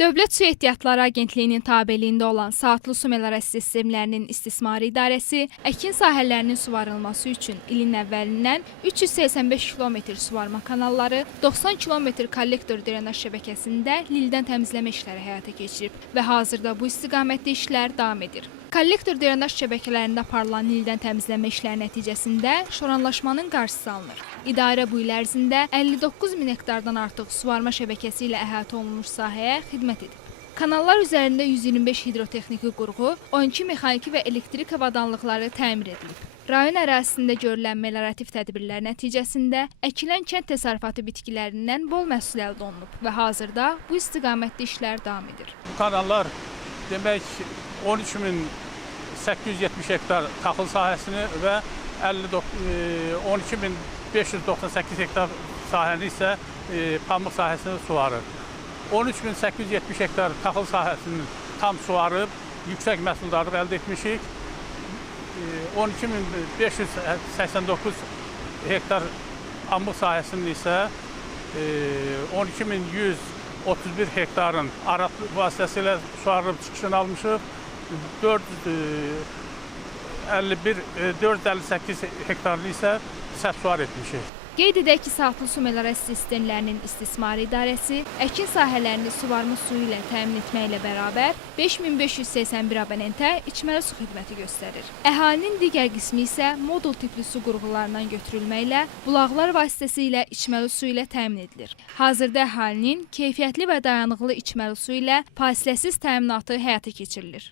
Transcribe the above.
Dövlət Su Ehtiyatları Agentliyinin tabeliyində olan Saatlı Su Meliorasiya Sistemlərinin İstismarı İdarəsi əkin sahələrinin suvarılması üçün ilin əvvəlindən 385 km suvarma kanalları, 90 km kollektor drenaj şəbəkəsində lildən təmizləmə işləri həyata keçirib və hazırda bu istiqamətdə işlər davam edir. Kollektor drenaj şəbəkələrində aparılan lildən təmizləmə işləri nəticəsində şoranlaşmanın qarşısı alınır. İdarə bu il ərzində 59 min hektardan artıq suvarma şəbəkəsi ilə əhatə olunmuş sahəyə xidmət edib. Kanallar üzərində 125 hidrotexniki qurğu, 12 mexaniki və elektrik avadanlıqları təmir edilib. Rayon ərazisində görülən meliorativ tədbirlər nəticəsində əkilən kənd təsərrüfatı bitkilərindən bol məhsul əldə olunub və hazırda bu istiqamətdə işlər davam edir. Bu kanallar demək 13.870 hektar taxıl sahəsini və 12.598 hektar sahəni isə pambıq sahəsini suvarır. 13.870 hektar taxıl sahəsini tam suvarıb, yüksək məhsuldarlıq əldə etmişik. 12.589 hektar pambıq sahəsini isə 12.131 hektarın araq vasitəsilə suvarıb çıxışını almışıq. 458 hektarlı isə səth suvar etmişik. Qeyd edək ki, Saatlı Su Meliorasiya Sistemlərinin İstismarı İdarəsi əkin sahələrini suvarma suyu ilə təmin etməklə bərabər 5581 abonentə içməli su xidməti göstərir. Əhalinin digər qismi isə modul tipli su qurğularından götürülməklə bulaqlar vasitəsilə içməli su ilə təmin edilir. Hazırda əhalinin keyfiyyətli və dayanıqlı içməli su ilə fasiləsiz təminatı həyata keçirilir.